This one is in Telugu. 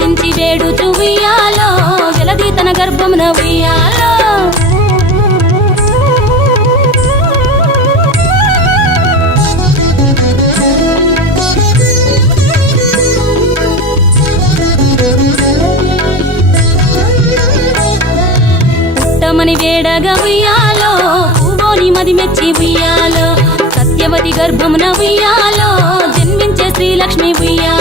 తుంచి వేడుచు ఉయ్యాలో వెలది తన గర్భమున ఉయ్యాలో. పుట్టమని వేడగా ఉయ్యాలో పువ్వోని మది మెచ్చి ఉయ్యాలో సత్యవతి గర్భమున ఉయ్యాలో జన్మించే శ్రీలక్ష్మి ఉయ్యాలో.